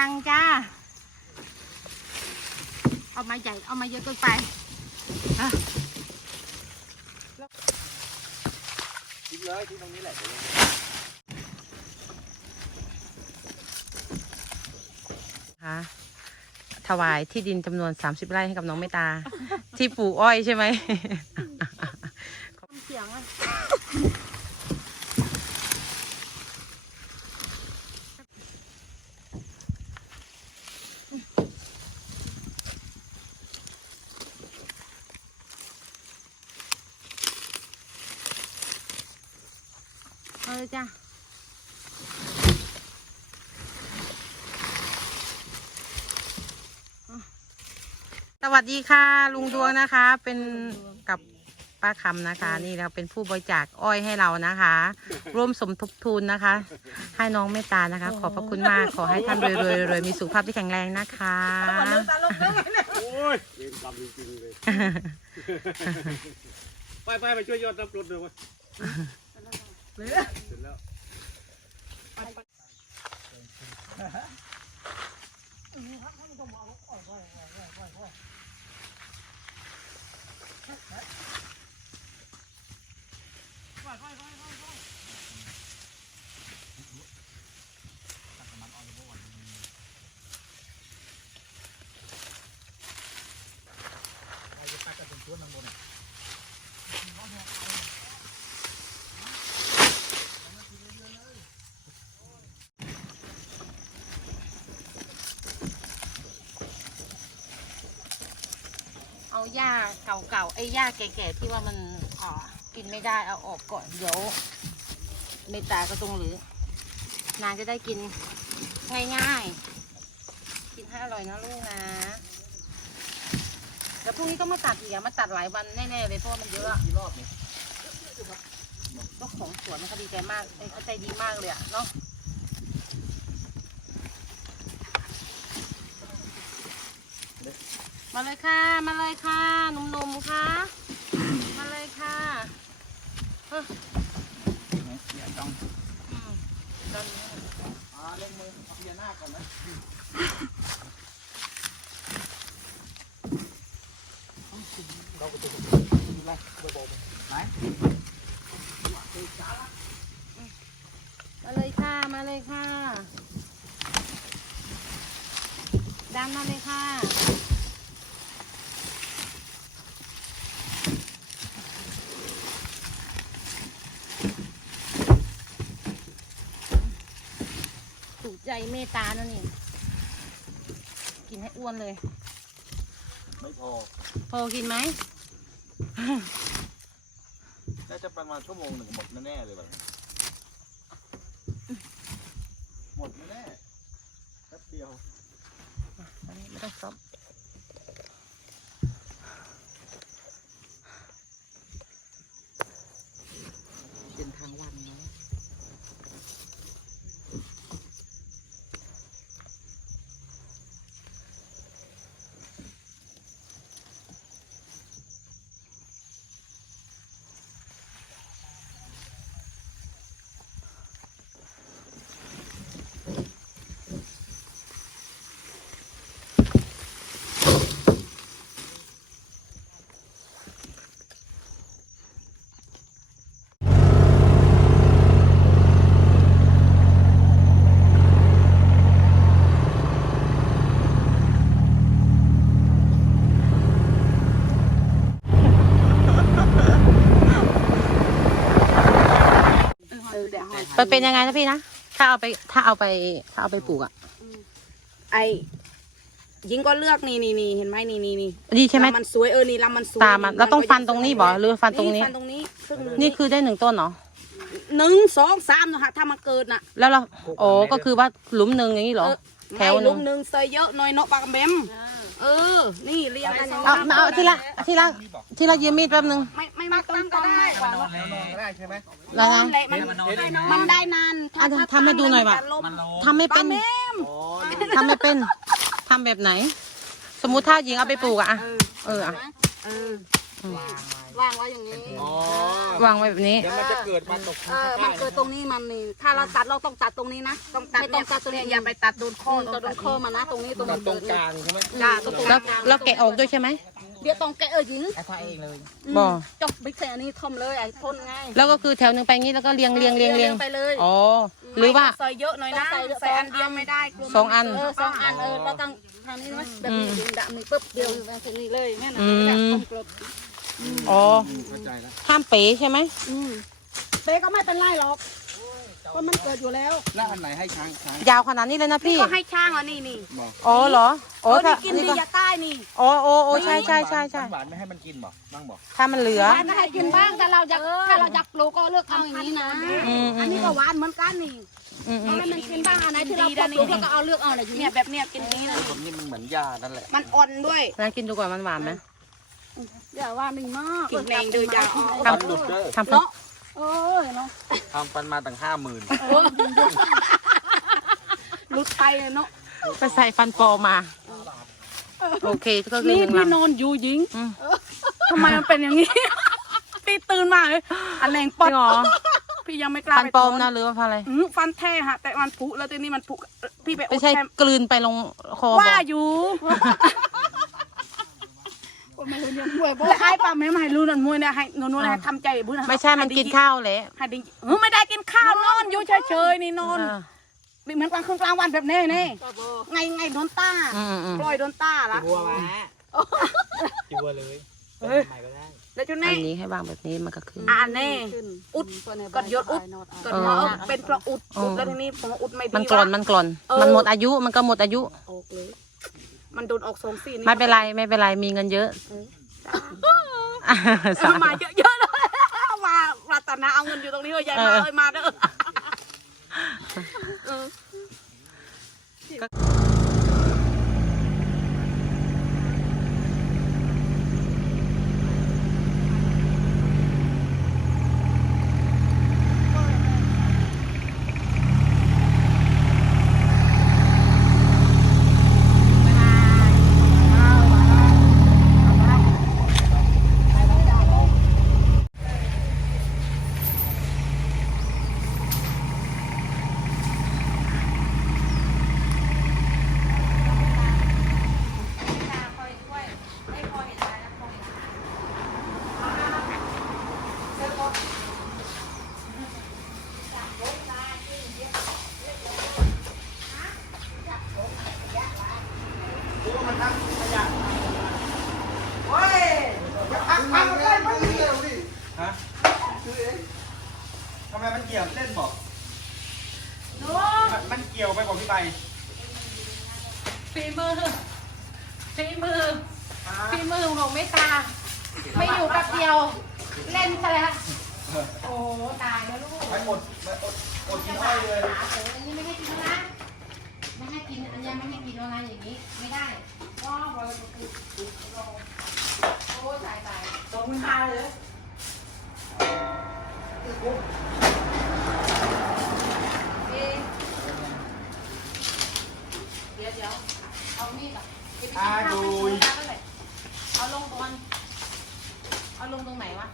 คังจ้า เอามาใหญ่ เอามาเยอะเกินไปอะทิ้งเลยทิ้งตรงนี้แหละเดี๋ยวคะถวายที่ดินจำนวน 30 ไร่ให้กับน้องเมตตาที่ปลูกอ้อยใช่ไหม เสียงอะ เออจ้ะสวัสดีค่ะ ลุงดวงนะคะ เป็นกับป้าคำนะคะ นี่เราเป็นผู้บริจาคอ้อยให้เรานะคะ ร่วมสมทบทุนนะคะ ให้น้องเมตตานะคะ ขอบพระคุณมากขอให้ท่านรวยๆรวยๆมีสุขภาพที่แข็งแรงนะคะโอ้ยเวรกรรมจริงๆเลย ไปไปไปช่วยยอดรับรถเลยวะ เสร็จแล้ว เอาหญ้าเก่าๆไอ้หญ้าแก่ๆที่ว่ามันอ่ากินไม่ได้เอาออกก่อนเดี๋ยวเมตตาก็ตรงหรือ นางจะได้กินง่ายๆ กินให้อร่อยนะลูกนะ แล้วพรุ่งนี้ก็มาตัดอีกอะมาตัดหลายวันแน่ๆเลยเพราะว่ามันเยอะอะกี่รอบเนี่ยเจ้าของสวนเขาดีใจมากเอ้ยเขาใจดีมากเลยอะเนาะ มาเลยค่ะ มาเลยค่ะหนุ่มๆค่ะ มาเลยค่ะเฮ้ยเนี่ยต้องอืมตอนนี้อ่าเล่นมือเอาพญานาคก่อนนะเราก็จะดูไล่เบาๆไหนมาเลยค่ะ มาเลยค่ะดันมาเลยค่ะ ใจเมตตาแล้วนี่ กินให้อ้วนเลย ไม่พอ พอกินไหม น่าจะประมาณชั่วโมงหนึ่งหมดแน่ๆเลยแบบนี้หมดแน่ๆแป๊บเดียวอันนี้ไม่ต้องซอบเป็นทางวันเนาะ มันเป็นยังไงนะพี่นะ ถ้าเอาไปถ้าเอาไปถ้าเอาไปปลูกอะ ไอยิงก็เลือกนี่นี่นี่เห็นไหมนี่นี่นี่ดีใช่ไหมลำมันสวยเออนี่ลำมันสวยตามมันเราต้องฟันตรงนี้บ่หรือฟันตรงนี้ ฟันตรงนี้ครึ่งหนึ่งนี่คือได้หนึ่งต้นเหรอหนึ่งสองสามนะคะถ้ามันเกิดน่ะแล้วเราโอ้ก็คือว่าหลุมหนึ่งอย่างนี้เหรอ เออแถวหนึ่ง ไม่ลุมหนึ่งเซยเยอะหน่อยเนาะปากกระเบม เออ นี่เรียงกันอย่างเอานี้มาเอาที่ละที่ละที่ละยืมมีดแป๊บนึงไม่ไม่ไม่ต้องต้องไม่กว่าแนวนอนก็ได้ใช่ไหมแล้วนะแหละมันมันได้นานอะทำให้ดูหน่อยว่ะมันทำไม่เป็นอ๋อทำไม่เป็นทำแบบไหน สมมุติถ้าหญิงเอาไปปลูกอะอะเออ เอออะเออ วางไว้อย่างนี้อ๋อวางไว้แบบนี้ เดี๋ยวมันจะเกิดมาตกเออมันเกิดตรงนี้มันนี่ถ้าเราตัดเราต้องตัดตรงนี้นะต้องตัดไม่ต้องตัดตรงนี้อย่าไปตัดโดนข้อตัดโดนข้อมันนะ ตรงนี้ตรงตันี้ดตรงกลางใช่ไหมจ้าตรงกแล้ลาวงแล้วแกะออกด้วยใช่ไหมเดี๋ยวต้องแกะเออหญิงไอ้พ่อเองเลยบ่จบบิ๊กแสนี่ทมเลยไอ้พ่นไงแล้วก็คือแถวหนึ่งไปงี้แล้วก็เรียงเรียงเรียงเรียงไปเลยอ๋อหรือว่า ใส่เยอะหน่อยนะใส่อันเดียวไม่ได้สองอัน เออสองอันเออเราต้องทางนี้ไหมแบบนี้ดึงดะมือปุ๊บเดียวอยู่แบบนี้เลยแม่นะอืมดะกลมกลม อ๋อ เข้าใจแล้ว ห้ามเป๋ใช่ไหมอืมเป๊ก็ไม่เป็นไรหรอกเพราะมันเกิดอยู่แล้ว แล้วอันไหนให้ช้างช้างยาวขนาดนี้เลยนะพี่ ก็ให้ช่างอะนี่นี่บอกอ๋อเหรอโอ้อ๋อถ้านี่กินอันดีนี้ก็ยาใต้นี่อ๋อโอ้โอ้ใช่ใช่ใช่ใช่หวานไม่ให้มันกินบอกบ้างบอกถ้ามันเหลือ ถ้าให้กินบ้างถ้าเราอยากถ้าเราอยากปลูกก็เลือกเอาอย่างนี้นะอืมอันนี้ก็หวานเหมือนกันนี่อืมอืเอามให้มันกินบ้างอันไหนที่เราปลูกแล้วก็เอาเลือกเอาอะไรอย่างนี้เนี่ยแบบเนี้ยกินนี้นะผมนี่มันเหมือนยานั่นแหละมันอ่อนด้วยแล้วกินดูก่อนมันหวานไหม อย่าว่านี่มากกินแมงเดือยาทำมันหลุดเด้อทำเพื่อเนาะเออเนาะทำปันมาตั้งห้าหมื่นรุดไปเนาะไปใส่ฟันปลอมมา โอเคก็คือนี่หนึ่งพี่ลำนอนอยู่หญิงอืมทำไมมันเป็นอย่างนี้พี่ตื่นมาเลยอันแรงจปอริดงเหรอพี่ยังไม่กล้าฟันไปปลอมถนะหรือว่าฟันอะไรอืมฟันแท้ฮะแต่มันผุแล้วทีนี้มันผุพี่ไปอุไม่ดใช่แชมกลืนไปลงคอว่า บอกอยู่ไม่รู้ยังมวยบ่ให้ป้าแม่มาให้รู้นั่นมวยนะให้นวลๆให้ทำใจบุญนะไม่ใช่มันกินข้าวแหละให้ดิเออไม่ได้กินข้าวนอนอยู่เฉยๆนี่นอนอ่าไม่เหมือนกลางคืนกลางวันแบบนี้นี่ไงไงโดนต้าอืมอืมอืมปล่อยโดนต้าละบัวมาจิวเลยใหม่ก็ได้แล้วจุอันี่นนี้ให้วางแบบนี้มันก็คืออ่านแน่อุดกดยศอุดกดเออเพราะเป็นเพราะอุดอุดแล้วทีนี้ผมอุดไม่ดีมันกลอนวะมันกลอนเออมันหมดอายุมันก็หมดอายุออกเลย มันโดนออกสองสี่ไม่เป็นไรไม่เป็นไรมีเงินเยอะสาเอามาเยอะๆเลยมารัตนาเอาเงินอยู่ตรงนี้เลยยายมาเลยมาเด้อ เออทำไมมันเกี่ยวเล่นบอกมันเกี่ยวไปบอกพี่ใบฝีมือฝีมือฝีมือของเมตตา ไม่อยู่แป๊บเดียว เล่นซะแล้วโอ้ตายแล้วลูกไม่หมดอดอดกินอ้อยเลยขาโอ้อันนี้ไม่ให้กินแล้วนะ ไม่ให้กินอันนี้ไม่ให้กินแล้วนะอย่างนี้ ไม่ได้ว้าวเราโอ้ตายตายตรงมือคายเลยเอ๊ะเดี๋ยวเดี๋ยวเอานี่ก่อนเดี๋ยวไปกินข้าวให้คุณตาก็เลยเอาลงบนเอาลงตรงไหนวะ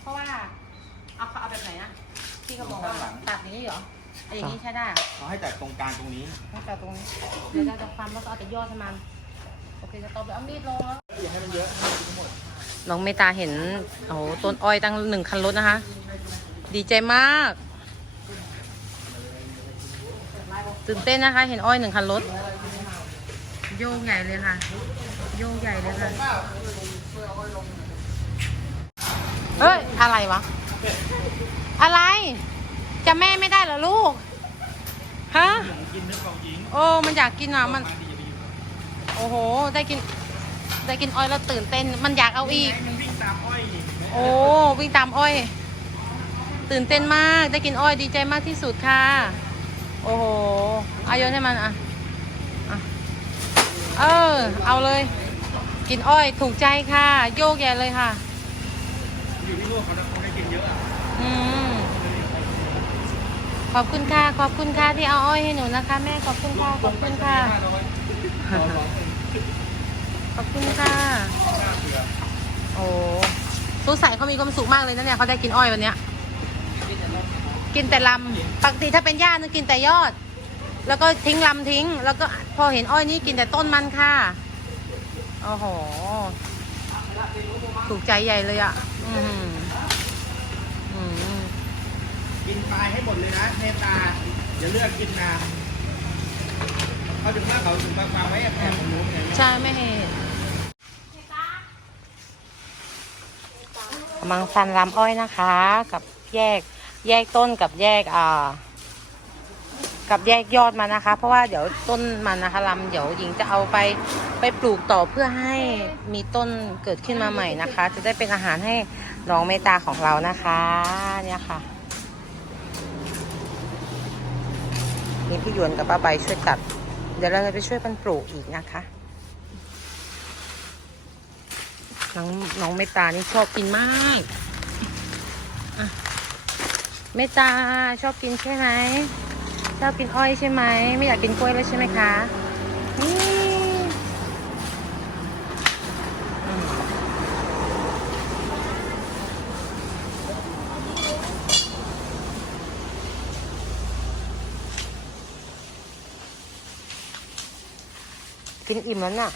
เพราะว่า เอาเขาเอาแบบไหนนะที่เขาบอกว่าตัดนี้เหรอ ไอ้อย่างนี้ใช้ได้เหรอเขาให้จัดตรงกลางตรงนี้ให้ตัดตรงนี้เดี๋ยวเราจะฟันแล้วก็เอาแต่ยอดให้มันโอเคจะต่อไปเอามีดลงแล้วอย่าให้มันเยอะน้องเมตาเห็นโอ้โหต้นอ้อยตั้งหนึ่งคันรถนะคะ ดีใจมาก ตื่นเต้นนะคะ เห็นอ้อยหนึ่งคันรถ โยกใหญ่เลยค่ะ โยกใหญ่เลยค่ะเฮ้ย อะไรวะ อะไร จะแม่ไม่ได้เหรอลูก ฮะ กินนึกของหญิงโอ้มันอยากกินอะมันโอ้โห ได้กิน ได้กินอ้อยแล้วตื่นเต้น มันอยากเอาอีก มันวิ่งตามอ้อยอีกโอ้วิ่งตามอ้อย ตื่นเต้นมาก ได้กินอ้อยดีใจมากที่สุดค่ะ โอ้โหเอาโยนให้มันอะอะ เออ เอาเลย กินอ้อยถูกใจค่ะ โยกใหญ่เลยค่ะ อยู่ที่ลูกเขาเขาได้กินเยอะอะอืม ขอบคุณค่ะขอบคุณค่ะที่เอาอ้อยให้หนูนะคะ แม่ขอบคุณค่ะขอบคุณค่ะขอบคุณค่ะโอ้สงสัยเขามีความสุขมากเลยนะเนี่ยเขาได้กินอ้อยวันเนี้ยกินแต่ลำปกติถ้าเป็นหญ้านึกกินแต่ยอด แล้วก็ทิ้งลำทิ้ง แล้วก็พอเห็นอ้อยนี่กินแต่ต้นมันค่ะโอ้โหถูกใจใหญ่เลยอะ อืม กินปลายให้หมดเลยนะเมตตาอย่าเลือกกินนะเขาถึงว่าเขาถึงปลาไว้แอบผมรู้ไงใช่ไม่เห็นกำลังฟันลำอ้อยนะคะ กับแยกแยกต้นกับแยกอ่ากับแยกยอดมานะคะ เพราะว่าเดี๋ยวต้นมันนะคะลำเดี๋ยวหญิงจะเอาไปไปปลูกต่อเพื่อให้มีต้นเกิดขึ้นมาใหม่นะคะ จะได้เป็นอาหารให้น้องเมตตาของเรานะคะ เนี่ยค่ะ พี่ยวนกับป้าใบช่วยตัด เดี๋ยวเราจะไปช่วยมันปลูกอีกนะคะ น้องน้องเมตานี่ชอบกินมากอะเมตตาชอบกินใช่ไหมชอบกินอ้อยใช่ไหม ไม่อยากกินกล้วยแล้วใช่ไหมคะนี่ กินอิ่มแล้วน่ะ